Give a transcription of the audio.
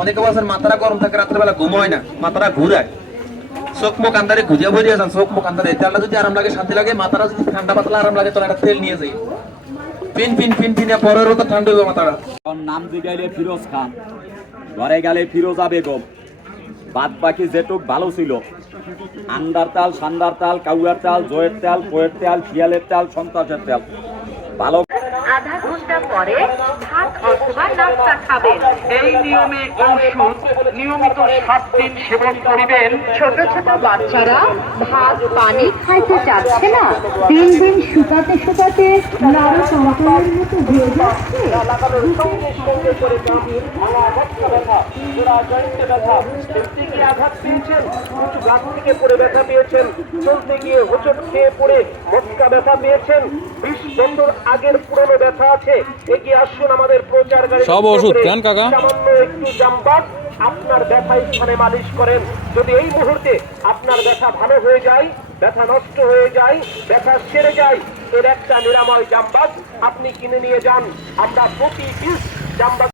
অনেকে বলছেন মাথাটা গরম থাকে, রাত্রেবেলা ঘুম হয় না, মাথাটা ঘুরায়, চোখ মুখ আন্দারে ঘুরিয়া ভরিয়ে যান, চোখ মুখ আন্দারে। তেলটা যদি আরাম লাগে, শান্তি লাগে, মাথাটা যদি ঠান্ডা পাতলা আরাম লাগে, তাহলে একটা তেল নিয়ে যাই, পিন পিন পিন পিনে পরেরও তো ঠান্ডা হবে মাথাটা। নাম জিগাইলে ফিরোজ খান, ঘরে গেলে ফিরোজা বেগম, বাদ বাকি যেটুক ভালো ছিল, আন্ডার তাল, সান্ডার তাল, কাউয়ার তাল, জয়ের তাল, পোয়ের তাল, শিয়ালের তাল, সন্ত্রাসের তাল ভালো। আধা ঘন্টা পরে ভাত অথবা নাস্তা খাবেন। এই নিয়মে ঔষধ নিয়মিত 7 দিন সেবন করিবেন। ছোট ছোট বাচ্চারা ভাত পানি খাইতে চাচ্ছে না, দিন দিন শুকাতে শুকাতে নাড়ু টমাটোর মতো হয়ে যাচ্ছে। লাগানোর সঙ্গে সঙ্গে করে গভীর ভাঙা মটকা ব্যথা, জোড়া জয়েন্টে ব্যথা, খেলতে গিয়ে আঘাত পেয়েছেন, উঁচু গাছ থেকে পড়ে ব্যথা পেয়েছেন, চলতে গিয়ে হোঁচট খেয়ে পড়ে মটকা ব্যথা পেয়েছেন, 20 বছর আগের পুরনো ব্যথা আছে, এগিয়ে আসুন আমাদের প্রচার গাড়ি। সব ওষুধ কেন কাকা? সামান্য একটু জাম্পার আপনার ব্যথা স্থানে মালিশ করেন। যদি এই মুহূর্তে আপনার ব্যথা ভালো হয়ে যায়, ব্যথা নষ্ট হয়ে যায়, ব্যথা সেরে যায়, এর একটা নিরাময় জাম্বাস আপনি কিনে নিয়ে যান। আমরা প্রতি পিস জাম্বাস